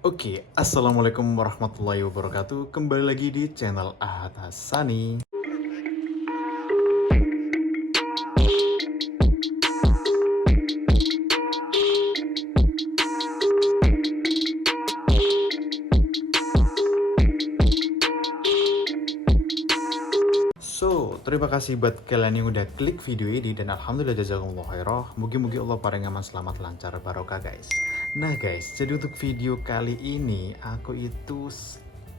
Oke, assalamualaikum warahmatullahi wabarakatuh. Kembali lagi di channel Ahad Hassani. Terima kasih buat kalian yang udah klik video ini dan alhamdulillah jazakumullah khairah. Mugi-mugi Allah paling aman, selamat, lancar, barokah guys. Nah guys, jadi untuk video kali ini aku itu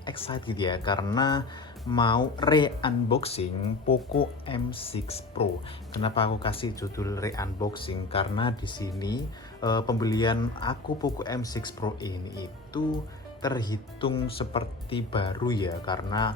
excited ya karena mau re-unboxing Poco M6 Pro. Kenapa aku kasih judul re-unboxing? Karena di sini pembelian aku Poco M6 Pro ini itu terhitung seperti baru ya, karena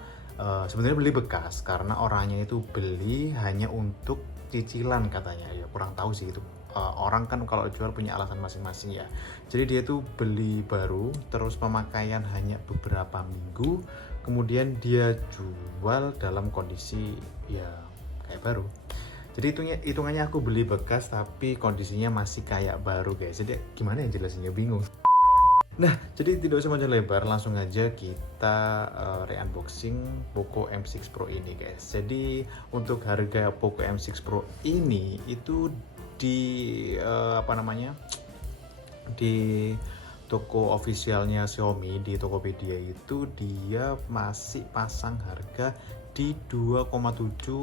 sebenarnya beli bekas karena orangnya itu beli hanya untuk cicilan katanya ya, kurang tahu sih itu. Orang kan kalau jual punya alasan masing-masing ya, jadi dia tuh beli baru terus pemakaian hanya beberapa minggu, kemudian dia jual dalam kondisi ya kayak baru. Jadi hitungannya aku beli bekas tapi kondisinya masih kayak baru guys. Jadi gimana ya jelasinnya, bingung. Nah, jadi tidak usah panjang lebar, langsung aja kita re-unboxing Poco M6 Pro ini guys. Jadi untuk harga Poco M6 Pro ini itu di apa namanya, di toko officialnya Xiaomi, di Tokopedia itu dia masih pasang harga di 2,7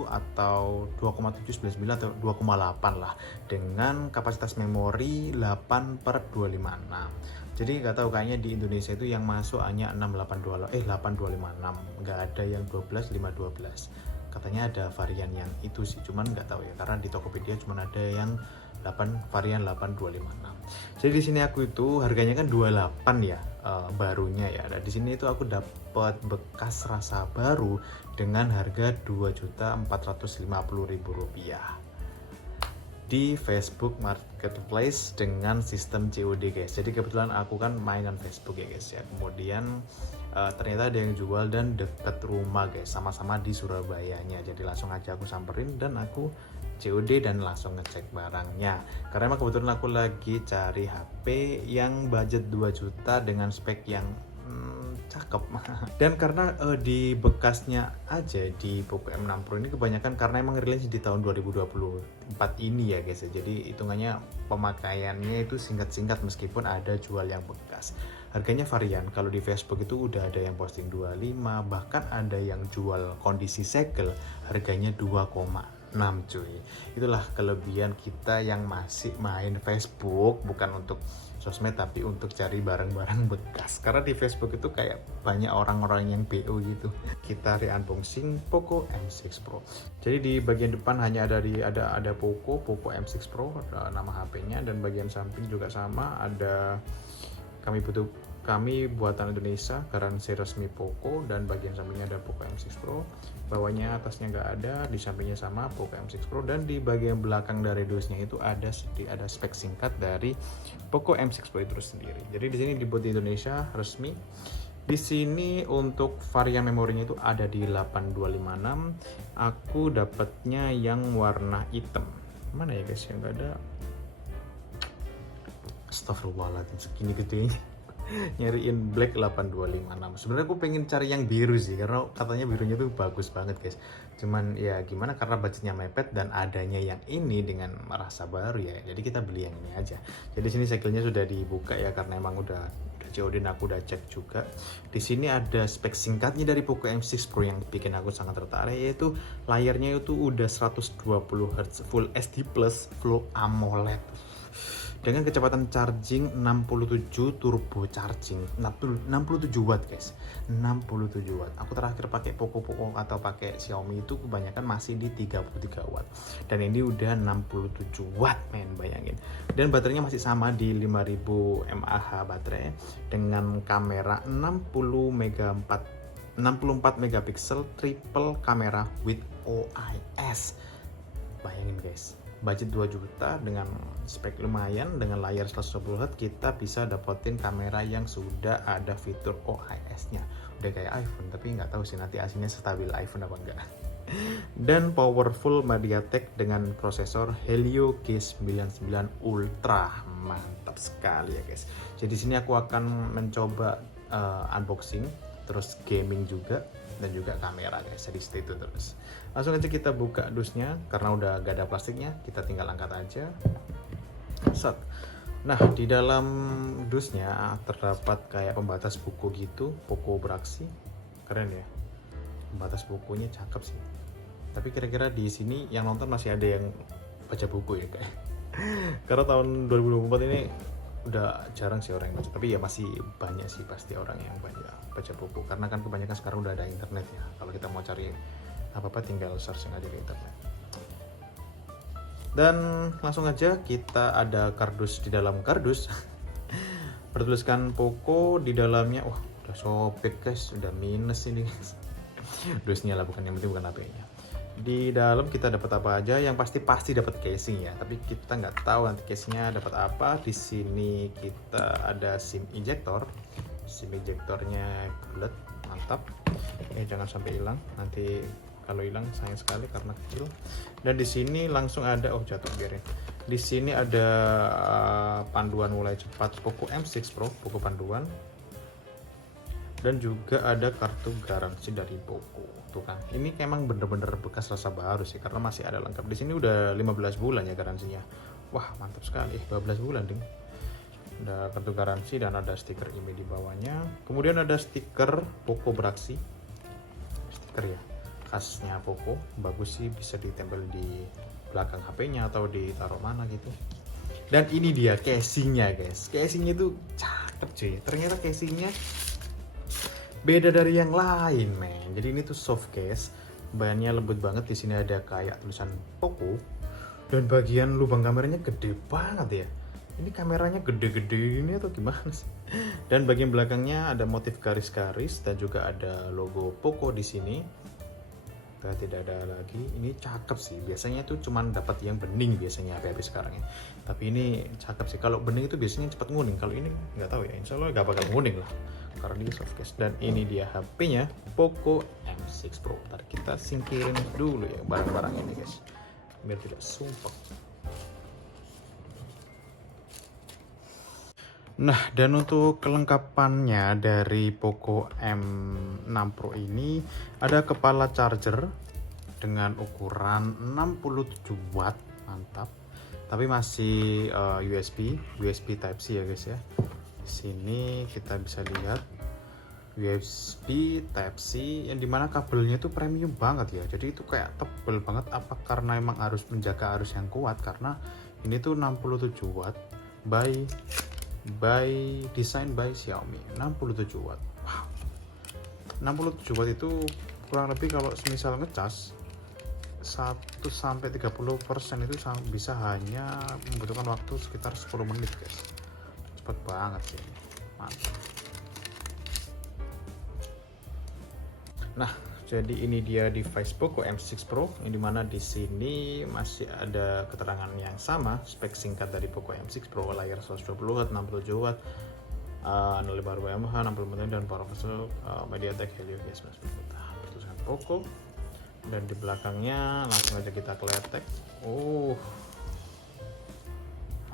atau 2,799 atau 2,8 lah, dengan kapasitas memori 8 per 256. Jadi nggak tahu, kayaknya di Indonesia itu yang masuk hanya 8256, nggak ada yang 12512. Katanya ada varian yang itu sih, cuman nggak tahu ya, karena di Tokopedia cuman ada yang 8 varian 8256. Jadi di sini aku itu harganya kan 28 ya, barunya ya. Nah, di sini itu aku dapat bekas rasa baru dengan harga Rp2.450.000 di Facebook Marketplace dengan sistem COD guys. Jadi kebetulan aku kan mainan Facebook ya guys ya. Kemudian ternyata ada yang jual dan dekat rumah guys, sama-sama di Surabayanya. Jadi langsung aja aku samperin dan aku COD dan langsung ngecek barangnya. Karena emang kebetulan aku lagi cari HP yang budget 2 juta dengan spek yang cakep. Dan karena di bekasnya aja di Poco M6 Pro ini kebanyakan karena emang rilis di tahun 2024 ini ya guys ya. Jadi hitungannya pemakaiannya itu singkat-singkat meskipun ada jual yang bekas. Harganya varian, kalau di Facebook itu udah ada yang posting 25, bahkan ada yang jual kondisi segel harganya 2,6 cuy. Itulah kelebihan kita yang masih main Facebook, bukan untuk sosmed tapi untuk cari barang-barang bekas, karena di Facebook itu kayak banyak orang-orang yang BO gitu. Kita re-unboxing Poco M6 Pro. Jadi di bagian depan hanya ada Poco M6 Pro, nama HP-nya, dan bagian samping juga sama, ada kami buatan Indonesia, garansi resmi Poco, dan bagian sampingnya ada Poco M6 Pro. Bawahnya, atasnya nggak ada, di sampingnya sama Poco M6 Pro, dan di bagian belakang dari dosnya itu ada spek singkat dari Poco M6 Pro itu sendiri. Jadi di sini dibuat di Indonesia resmi. Di sini untuk varian memorinya itu ada di 8256. Aku dapatnya yang warna hitam. Mana ya guys, yang nggak ada. Astagfirullahaladzim, segini gedenya. Nyariin black 8256. Sebenarnya aku pengen cari yang biru sih, karena katanya birunya tuh bagus banget guys. Cuman ya gimana, karena budgetnya mepet dan adanya yang ini dengan rasa baru ya, jadi kita beli yang ini aja. Jadi sini segelnya sudah dibuka ya, karena emang udah COD, aku udah cek juga. Di sini ada spek singkatnya dari Poco M6 Pro yang bikin aku sangat tertarik, yaitu layarnya itu udah 120 Hz Full HD Plus Flow AMOLED dengan kecepatan charging 67 turbo charging, 67 watt guys, 67 watt. Aku terakhir pakai Poco atau pakai Xiaomi itu kebanyakan masih di 33 watt, dan ini udah 67 watt men, bayangin. Dan baterainya masih sama di 5000 mAh baterai dengan kamera 64 megapiksel triple kamera with OIS. Bayangin guys, budget 2 juta dengan spek lumayan, dengan layar 120 Hz, kita bisa dapetin kamera yang sudah ada fitur OIS nya. Udah kayak iPhone, tapi nggak tahu sih nanti aslinya stabil iPhone apa enggak. Dan powerful MediaTek dengan prosesor Helio G99 Ultra. Mantap sekali ya guys. Jadi di sini aku akan mencoba unboxing, terus gaming juga, dan juga kamera guys. Jadi stay tune terus. Langsung aja kita buka dusnya, karena udah gak ada plastiknya, kita tinggal angkat aja. Set. Nah, di dalam dusnya terdapat kayak pembatas buku gitu, buku beraksi. Keren ya. Pembatas bukunya cakep sih. Tapi kira-kira di sini yang nonton masih ada yang baca buku ya kayak. Karena tahun 2024 ini udah jarang sih orang yang baca. Tapi ya masih banyak sih pasti orang yang baca buku. Karena kan kebanyakan sekarang udah ada internet ya. Kalau kita mau cari apa-apa tinggal searching aja di internet. Dan langsung aja kita ada kardus di dalam kardus. Bertuliskan Poco di dalamnya. Wah, udah sobek guys, udah minus ini guys. Dusnya lah, bukan yang penting bukan HP-nya. Di dalam kita dapat apa aja? Yang pasti dapat casing ya. Tapi kita nggak tahu nanti casingnya dapat apa. Di sini kita ada SIM injector. SIM injectornya bulat, mantap. Ini jangan sampai hilang. Nanti kalau hilang sayang sekali karena kecil. Dan di sini langsung ada jatuh biarin. Di sini ada panduan mulai cepat Poco M6 Pro, buku panduan. Dan juga ada kartu garansi dari Poco. Tuh kan. Ini emang bener-bener bekas rasa baru sih karena masih ada lengkap. Di sini udah 15 bulan ya garansinya. Wah, mantap sekali. 12 bulan, ding. Ada kartu garansi dan ada stiker IMEI di bawahnya. Kemudian ada stiker Poco beraksi. Stiker ya. Khasnya Poco, bagus sih, bisa ditempel di belakang HP-nya atau ditaruh mana gitu. Dan ini dia casingnya guys. Casingnya itu cakep cuy. Ternyata casingnya beda dari yang lain men. Jadi ini tuh soft case, bahannya lembut banget. Di sini ada kayak tulisan Poco dan bagian lubang kameranya gede banget ya. Ini kameranya gede-gede ini atau gimana sih? Dan bagian belakangnya ada motif garis-garis dan juga ada logo Poco di sini. Tidak ada lagi. Ini cakep sih. Biasanya tuh cuman dapat yang bening biasanya HP-HP sekarang ya. Tapi ini cakep sih. Kalau bening itu biasanya cepat nguning. Kalau ini nggak tahu ya. Insya Allah nggak bakal nguning lah. Karena ini soft case. Dan ini dia HP-nya Poco M6 Pro. Ntar kita singkirin dulu ya barang-barang ini guys. Biar tidak sumpah. Nah, dan untuk kelengkapannya dari Poco M6 Pro ini ada kepala charger dengan ukuran 67 watt, mantap. Tapi masih USB Type-C ya guys ya. Di sini kita bisa lihat USB Type-C yang dimana kabelnya itu premium banget ya. Jadi itu kayak tebel banget. Apa karena emang harus menjaga arus yang kuat? Karena ini tuh 67 watt design by Xiaomi, 67 watt. Wow. 67 watt itu kurang lebih kalau semisal ngecas 1 sampai 30% itu bisa hanya membutuhkan waktu sekitar 10 menit guys. Cepet banget sih. Mantap. Nah, jadi ini dia device Poco M6 Pro, yang dimana di sini masih ada keterangan yang sama, spek singkat dari Poco M6 Pro, layar 120 Hz, 67 Watt, 65 mAh, 60 menit dan processor MediaTek Helio G99. Bertuliskan Poco. Dan di belakangnya langsung aja kita kletek.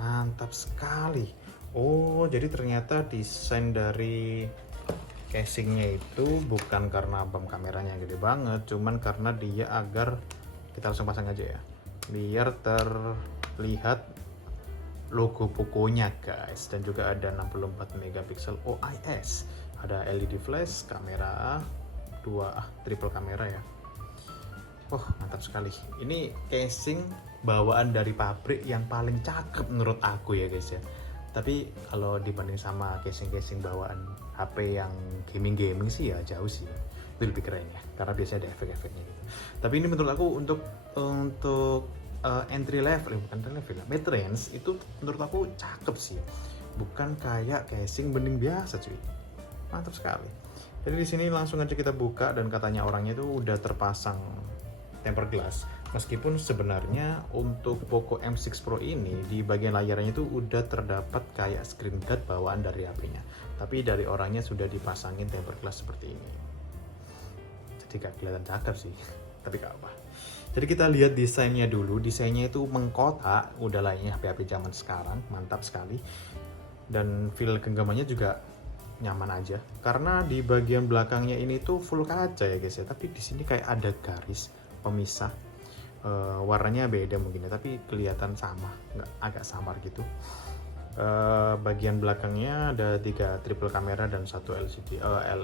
Mantap sekali. Jadi ternyata desain dari casingnya itu bukan karena bump kameranya yang gede banget, cuman karena dia agar kita langsung pasang aja ya, biar terlihat logo Poconya guys. Dan juga ada 64 megapiksel OIS, ada LED flash, kamera triple kamera ya. Mantap sekali. Ini casing bawaan dari pabrik yang paling cakep menurut aku ya guys ya. Tapi kalau dibanding sama casing-casing bawaan HP yang gaming sih ya jauh sih. Itu lebih keren ya, karena biasanya ada efek-efeknya gitu. Tapi ini menurut aku untuk entry level, bukan entry level, mid range itu menurut aku cakep sih. Bukan kayak casing bening biasa cuy. Mantap sekali. Jadi di sini langsung aja kita buka dan katanya orangnya itu udah terpasang tempered glass. Meskipun sebenarnya untuk Poco M6 Pro ini di bagian layarnya itu udah terdapat kayak screen guard bawaan dari HP-nya. Tapi dari orangnya sudah dipasangin tempered glass seperti ini. Jadi gak kelihatan cakep sih. tapi gak apa. Jadi kita lihat desainnya dulu. Desainnya itu mengkotak, udah lainnya HP-HP zaman sekarang, mantap sekali. Dan feel genggamannya juga nyaman aja. Karena di bagian belakangnya ini tuh full kaca ya guys ya. Tapi di sini kayak ada garis pemisah. Warnanya beda mungkin ya, tapi kelihatan sama, nggak agak samar gitu. Bagian belakangnya ada 3 triple kamera dan 1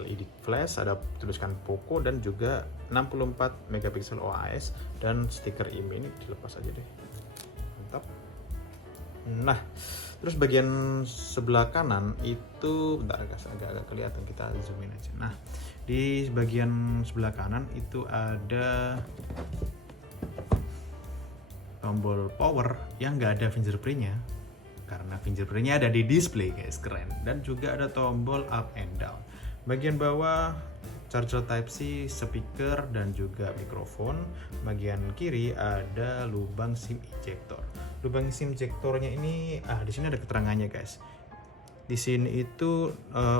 LED flash, ada tuliskan Poco dan juga 64 megapiksel OIS dan stiker IMEI. Ini dilepas aja deh, mantap. Nah, terus bagian sebelah kanan itu bentar agak kelihatan, kita zoom in aja. Nah, di bagian sebelah kanan itu ada tombol power yang nggak ada fingerprintnya, karena fingerprintnya ada di display guys, keren. Dan juga ada tombol up and down. Bagian bawah charger type C, speaker dan juga mikrofon. Bagian kiri ada lubang SIM ejector. Lubang SIM ejectornya ini di sini ada keterangannya guys. Di sini itu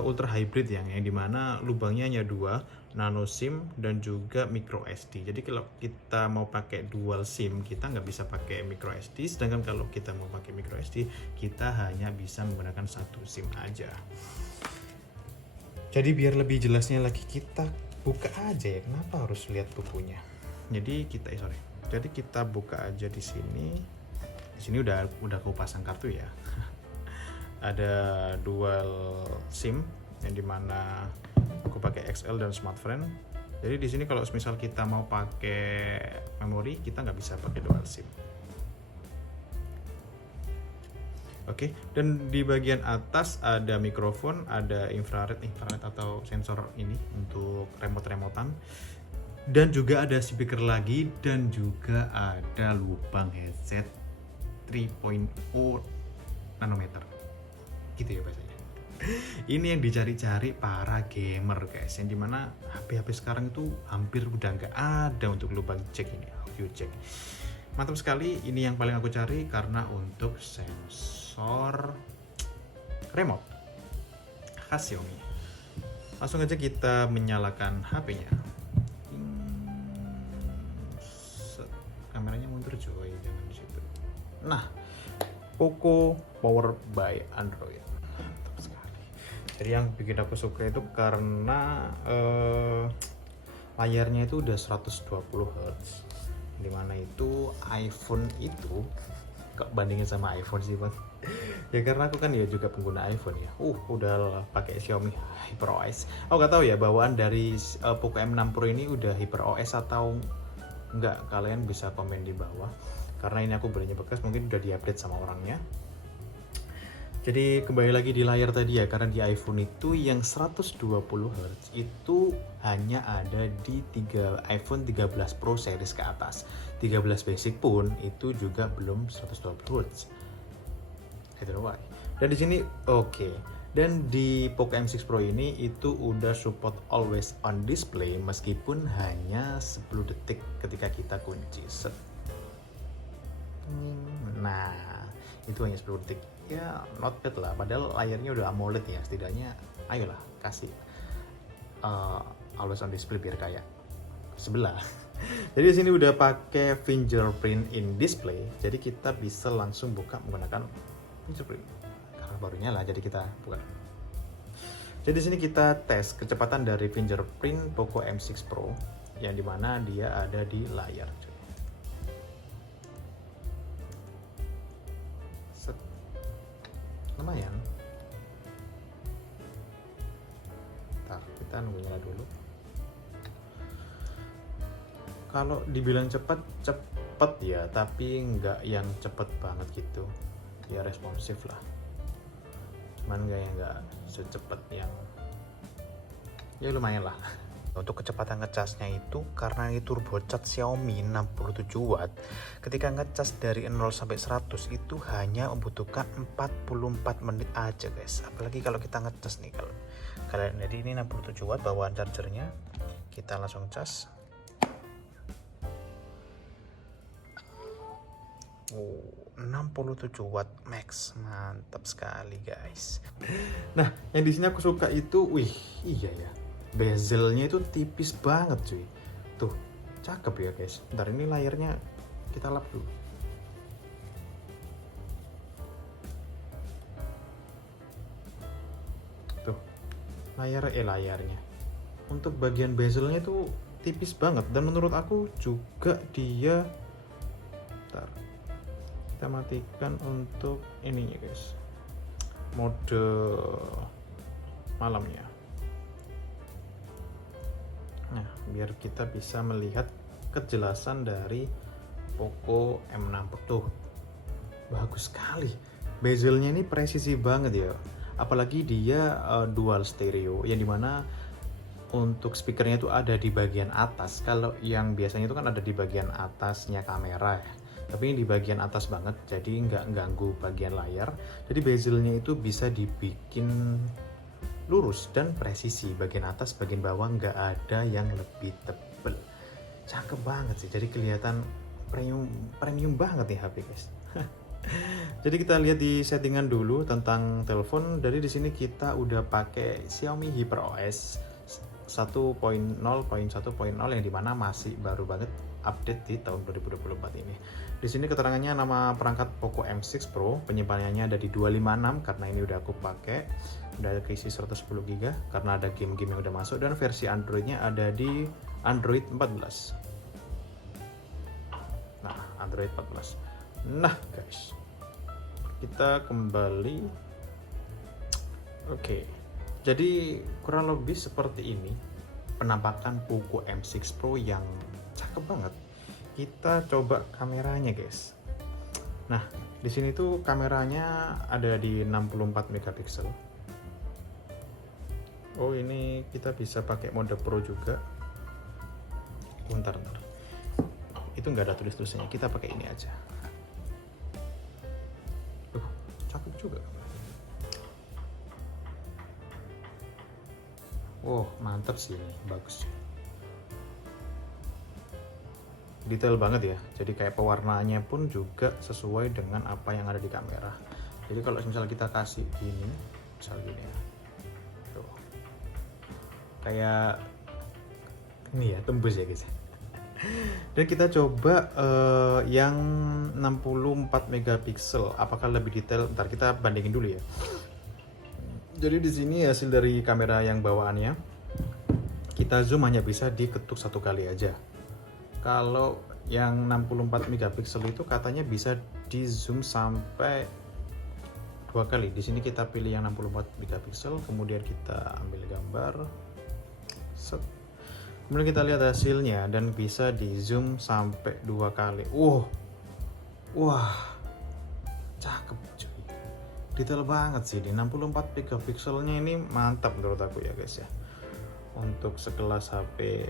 ultra hybrid yang dimana lubangnya hanya 2, nano SIM dan juga micro SD. Jadi kalau kita mau pakai dual SIM kita nggak bisa pakai micro SD, sedangkan kalau kita mau pakai micro SD kita hanya bisa menggunakan 1 SIM aja. Jadi biar lebih jelasnya lagi kita buka aja ya, kenapa harus lihat bukunya. Jadi kita buka aja di sini. Di sini udah aku pasang kartu ya. Ada dual SIM yang dimana aku pakai XL dan smartphone. Jadi di sini kalau misal kita mau pakai memori kita nggak bisa pakai dual SIM. Oke, dan di bagian atas ada mikrofon, ada infrared atau sensor ini untuk remote-remotan, dan juga ada speaker lagi, dan juga ada lubang headset 3.0 nanometer. Gitu ya bahasanya. Ini yang dicari-cari para gamer guys, yang dimana HP-HP sekarang itu hampir udah nggak ada untuk lubang jack ini, audio jack. Mantap sekali, ini yang paling aku cari karena untuk sensor remote khas Xiaomi. Langsung aja kita menyalakan HP-nya. Kameranya mundur coy, jangan di situ. Nah, Poco powered by Android. Mantap sekali. Jadi yang bikin aku suka itu karena layarnya itu udah 120 Hz. Dimana itu iPhone itu kok bandingin sama iPhone sih bang? Ya karena aku kan ya juga pengguna iPhone ya. Udah pakai Xiaomi HyperOS. Aku nggak tahu ya bawaan dari Poco M6 Pro ini udah HyperOS atau enggak, kalian bisa komen di bawah. Karena ini aku belinya bekas, mungkin udah diupdate sama orangnya. Jadi kembali lagi di layar tadi ya, karena di iPhone itu yang 120 Hz itu hanya ada di iPhone 13 Pro series ke atas. 13 basic pun itu juga belum 120 Hz. I don't know why. Dan di sini oke. Dan di Poco M6 Pro ini itu udah support always on display meskipun hanya 10 detik ketika kita kunci set. Nah, itu hanya 10 detik. Ya, not bad lah. Padahal layarnya udah AMOLED ya. Setidaknya, ayolah kasih always on display biar kayak sebelah. Jadi di sini udah pakai fingerprint in display. Jadi kita bisa langsung buka menggunakan fingerprint. Karena baru nyala, jadi kita buka. Jadi di sini kita tes kecepatan dari fingerprint Poco M6 Pro, yang dimana dia ada di layar. Lumayan. Ntar kita nunggu nyala dulu. Kalau dibilang cepet ya, tapi nggak yang cepet banget gitu. Ya responsif lah. Cuman nggak secepat yang, ya lumayan lah. Untuk kecepatan ngecasnya itu karena ini turbo charge Xiaomi 67 watt, ketika ngecas dari 0 sampai 100 itu hanya membutuhkan 44 menit aja guys. Apalagi kalau kita ngecas nih, kalau kalian, jadi ini 67 watt bawaan chargernya, kita langsung cas. 67 watt max, mantap sekali guys. Nah, yang di sini aku suka itu, iya ya, bezelnya itu tipis banget cuy. Tuh, Cakep ya guys. Bentar, ini layarnya kita lap dulu. Tuh, layarnya. Untuk bagian bezelnya tuh tipis banget, dan menurut aku juga dia, bentar, kita matikan untuk ininya guys, mode malamnya. Nah, biar kita bisa melihat kejelasan dari Poco M6 Pro. Bagus sekali. Bezelnya ini presisi banget ya. Apalagi dia dual stereo, yang dimana untuk speakernya itu ada di bagian atas. Kalau yang biasanya itu kan ada di bagian atasnya kamera ya. Tapi ini di bagian atas banget, jadi nggak ganggu bagian layar. Jadi bezelnya itu bisa dibikin lurus dan presisi, bagian atas bagian bawah nggak ada yang lebih tebel. Cakep banget sih, jadi kelihatan premium banget nih HP guys. Jadi kita lihat di settingan dulu tentang telepon. Dari di sini kita udah pakai Xiaomi HyperOS 1.0.1.0 yang dimana masih baru banget update di tahun 2024 ini. Di sini keterangannya nama perangkat Poco M6 Pro, penyimpanannya ada di 256 karena ini udah aku pakai, udah keisi 110 GB karena ada game-game yang udah masuk, dan versi Androidnya ada di Android 14. Nah, Android 14. Nah guys, kita kembali. Oke, jadi kurang lebih seperti ini penampakan Poco M6 Pro yang cakep banget. Kita coba kameranya guys. Nah, di sini tuh kameranya ada di 64 megapiksel. Oh, ini kita bisa pakai mode Pro juga. Bentar. Itu nggak ada tulis-tulisnya. Kita pakai ini aja. Cakep juga. Wow, mantap sih ini, bagus. Detail banget ya, jadi kayak pewarnaannya pun juga sesuai dengan apa yang ada di kamera. Jadi kalau misalnya kita kasih gini, misal gini ya, tuh, kayak ini ya, tembus ya guys. Dan kita coba yang 64 megapiksel, apakah lebih detail? Ntar kita bandingin dulu ya. Jadi di sini hasil dari kamera yang bawaannya, kita zoom hanya bisa diketuk satu kali aja. Kalau yang 64 megapiksel itu katanya bisa di zoom sampai 2 kali. Di sini kita pilih yang 64 megapiksel, kemudian kita ambil gambar. Set. Kemudian kita lihat hasilnya dan bisa di zoom sampai 2 kali. Wah, cakep cuy. Detail banget sih, di 64 megapikselnya ini mantap menurut aku ya guys ya. Untuk sekelas HP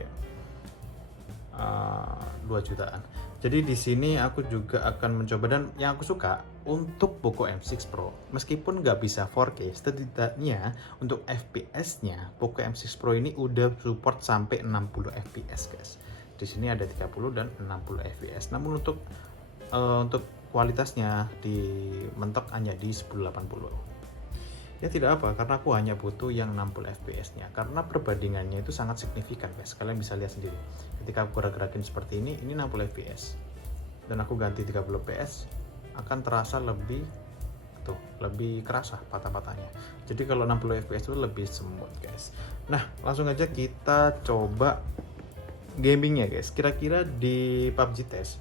2 jutaan. Jadi di sini aku juga akan mencoba, dan yang aku suka untuk Poco M6 Pro, meskipun nggak bisa 4K, setidaknya untuk FPS-nya Poco M6 Pro ini udah support sampai 60 FPS guys. Di sini ada 30 dan 60 FPS. Namun untuk kualitasnya di mentok hanya di 1080. Ya tidak apa, karena aku hanya butuh yang 60 fps-nya, karena perbandingannya itu sangat signifikan guys. Kalian bisa lihat sendiri, ketika aku gerak-gerakin seperti ini 60 fps, dan aku ganti 30 fps, akan terasa lebih kerasa patah-patahnya. Jadi kalau 60 fps itu lebih smooth guys. Nah, langsung aja kita coba gamingnya guys. Kira-kira di PUBG Test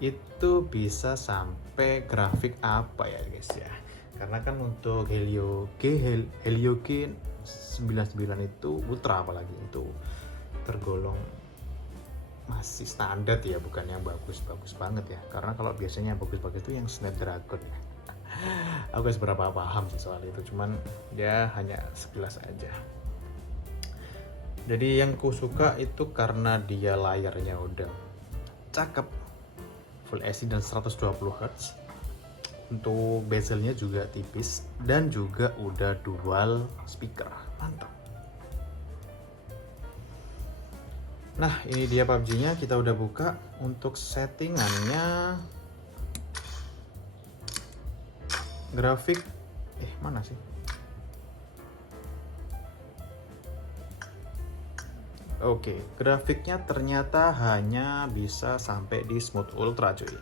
itu bisa sampai grafik apa ya guys ya? Karena kan untuk Helio G99 itu ultra, apalagi itu tergolong masih standar ya, bukan yang bagus-bagus banget ya. Karena kalau biasanya yang bagus-bagus itu yang Snapdragon ya. Aku gak seberapa paham sih soal itu, cuman dia hanya sekilas aja. Jadi yang ku suka itu karena dia layarnya udah cakep, Full HD dan 120 Hz. Untuk bezelnya juga tipis dan juga udah dual speaker, mantap. Nah, ini dia PUBG-nya, kita udah buka. Untuk settingannya, grafik mana sih? Oke, grafiknya ternyata hanya bisa sampai di smooth ultra cuy.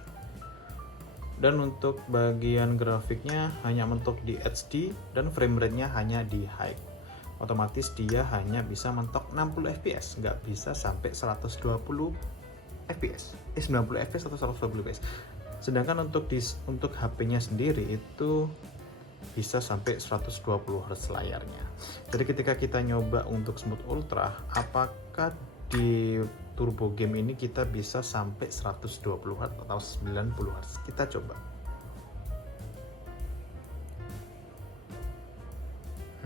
Dan untuk bagian grafiknya hanya mentok di HD dan frame rate-nya hanya di high. Otomatis dia hanya bisa mentok 60 fps, nggak bisa sampai 120 fps. 90 fps atau 120 fps. Sedangkan untuk HP-nya sendiri itu bisa sampai 120 Hz layarnya. Jadi ketika kita nyoba untuk smooth ultra, apakah di turbo game ini kita bisa sampai 120 Hz atau 90 Hz? Kita coba.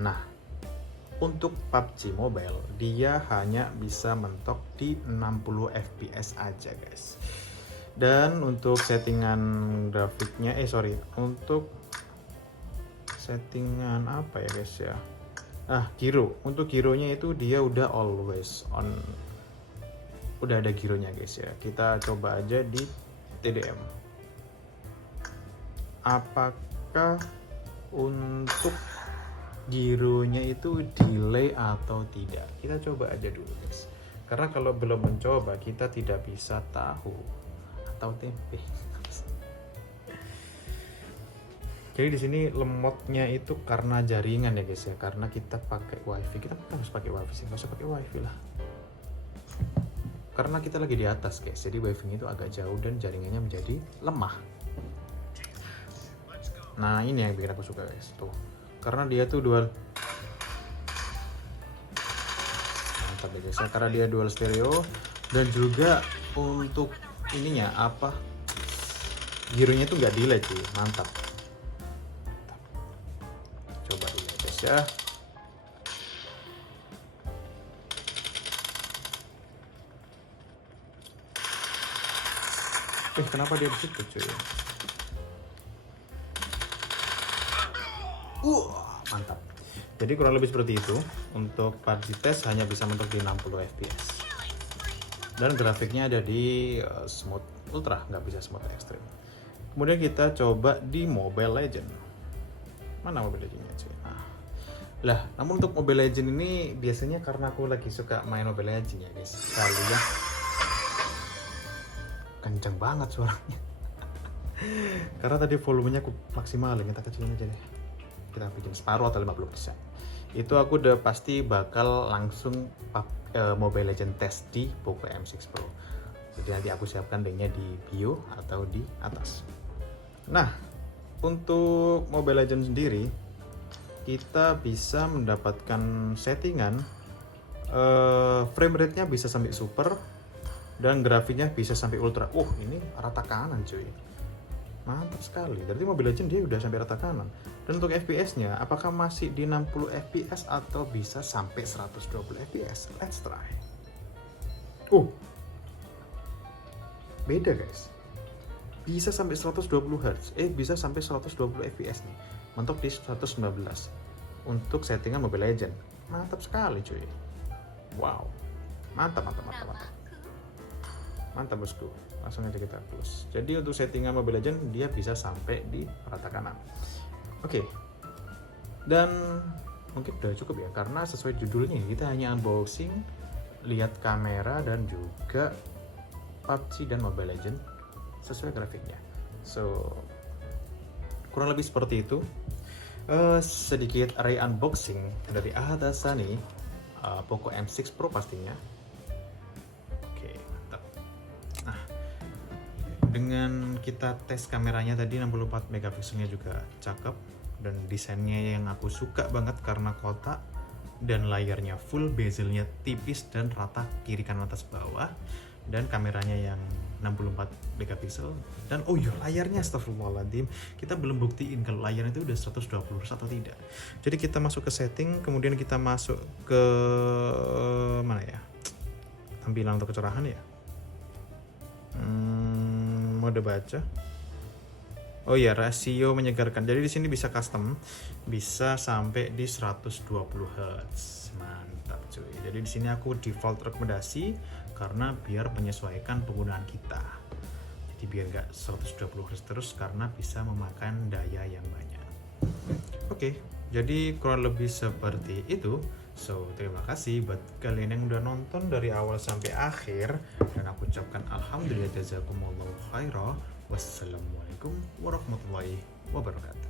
Nah, untuk PUBG Mobile dia hanya bisa mentok di 60 fps aja guys. Dan untuk settingan grafiknya untuk settingan apa ya guys ya, gyro, untuk gironya itu dia udah always on, udah ada gironya guys ya. Kita coba aja di TDM, apakah untuk gironya itu delay atau tidak. Kita coba aja dulu guys, karena kalau belum mencoba kita tidak bisa tahu atau tempe. Jadi di sini lemotnya itu karena jaringan ya guys ya, karena kita pakai wifi. Kita harus pakai wifi sih, nggak usah pakai wifi lah. Karena kita lagi di atas guys, jadi wifi itu agak jauh dan jaringannya menjadi lemah. Nah ini yang bikin aku suka guys, tuh. Karena dia tuh dual, mantap ya guys ya, karena dia dual stereo dan juga untuk ininya apa, gironya tuh nggak delay cuy, mantap. Coba dulu guys ya. Kenapa dia disitu cuy? Mantap. Jadi kurang lebih seperti itu. Untuk PUBG test hanya bisa mentok di 60 fps. Dan grafiknya ada di smooth ultra, nggak bisa smooth extreme. Kemudian kita coba di Mobile Legend. Mana Mobile Legendnya cuy? Lah, namun untuk Mobile Legend ini biasanya karena aku lagi suka main Mobile Legend ya guys. Kali ya. Kenceng banget suaranya. Karena tadi volumenya aku maksimalin, kita kecilin aja deh. Kita bikin separuh atau 50%. Itu aku udah pasti bakal langsung Mobile Legend test di Poco M6 Pro. Jadi nanti aku siapkan linknya di bio atau di atas. Nah, untuk Mobile Legend sendiri kita bisa mendapatkan settingan frame rate-nya bisa sampai super dan grafiknya bisa sampai ultra. Ini rata kanan cuy. Mantap sekali. Berarti Mobile Legends dia udah sampai rata kanan. Dan untuk FPS-nya, apakah masih di 60 FPS atau bisa sampai 120 FPS? Let's try. Beda guys. Bisa sampai 120 Hz. Bisa sampai 120 FPS nih. Mentok di 119. Untuk settingan Mobile Legends. Mantap sekali cuy. Wow. Mantap. Mantap bosku, langsung aja kita close. Jadi untuk settingan Mobile Legends dia bisa sampai di rata kanan. Oke. Dan mungkin udah cukup ya, karena sesuai judulnya kita hanya unboxing, lihat kamera dan juga PUBG dan Mobile Legends sesuai grafiknya. So kurang lebih seperti itu. Sedikit array unboxing dari Ahadasani Poco M6 Pro pastinya. Dengan kita tes kameranya tadi 64 megapikselnya juga cakep, dan desainnya yang aku suka banget karena kotak dan layarnya full, bezelnya tipis dan rata kiri kanan atas bawah, dan kameranya yang 64 megapiksel. Dan layarnya astagfirullahaladzim, kita belum buktiin kalau layarnya itu udah 120 Hz atau tidak. Jadi kita masuk ke setting, kemudian kita masuk ke mana ya, tampilan untuk kecerahan ya, mode baca. Rasio menyegarkan. Jadi di sini bisa custom, bisa sampai di 120 Hz. Mantap cuy. Jadi di sini aku default rekomendasi karena biar menyesuaikan penggunaan kita. Jadi biar nggak 120 Hz terus karena bisa memakan daya yang banyak. Oke, jadi kurang lebih seperti itu. So, terima kasih buat kalian yang udah nonton dari awal sampai akhir. Dan aku ucapkan alhamdulillah jazakumullahu khairah. Wassalamualaikum warahmatullahi wabarakatuh.